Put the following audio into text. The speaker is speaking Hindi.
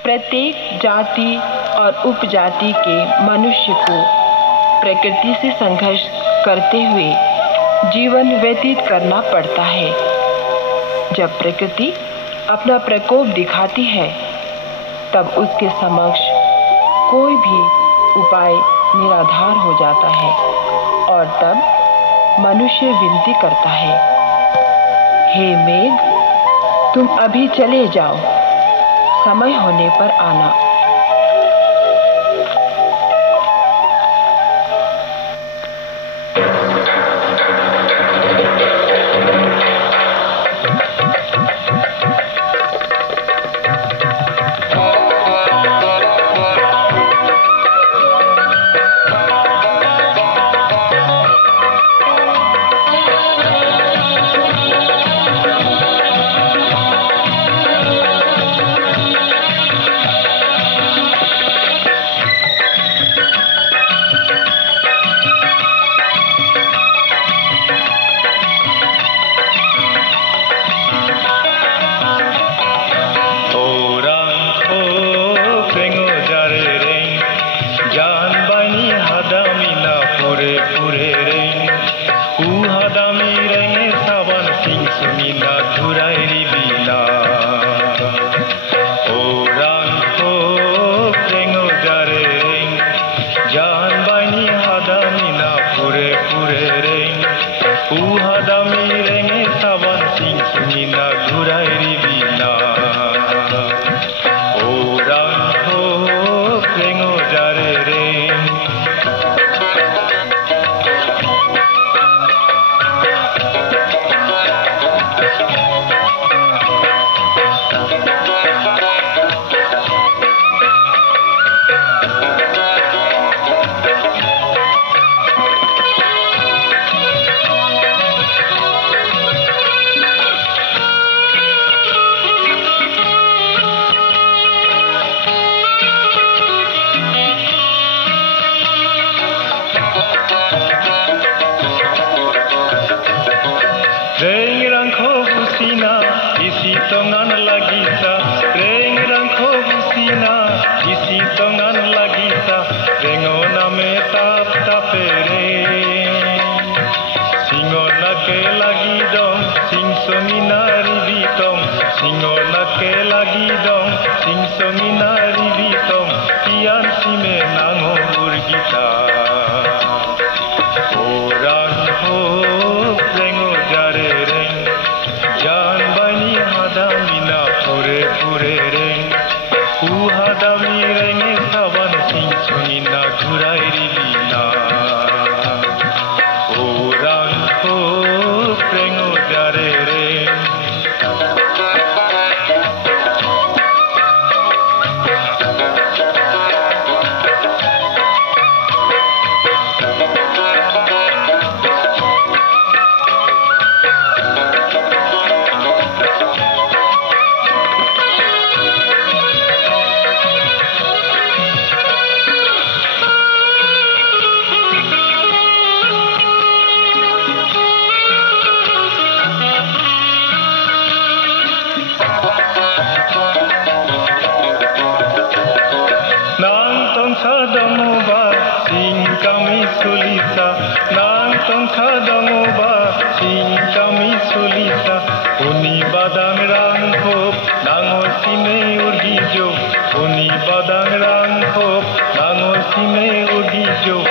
प्रत्येक जाति और उपजाति के मनुष्य को प्रकृति से संघर्ष करते हुए जीवन व्यतीत करना पड़ता है। जब प्रकृति अपना प्रकोप दिखाती है तब उसके समक्ष कोई भी उपाय निराधार हो जाता है और तब मनुष्य विनती करता है, हे मेघ, तुम अभी चले जाओ, समय होने पर आना। Badang rangkop, nangos sime ugijo,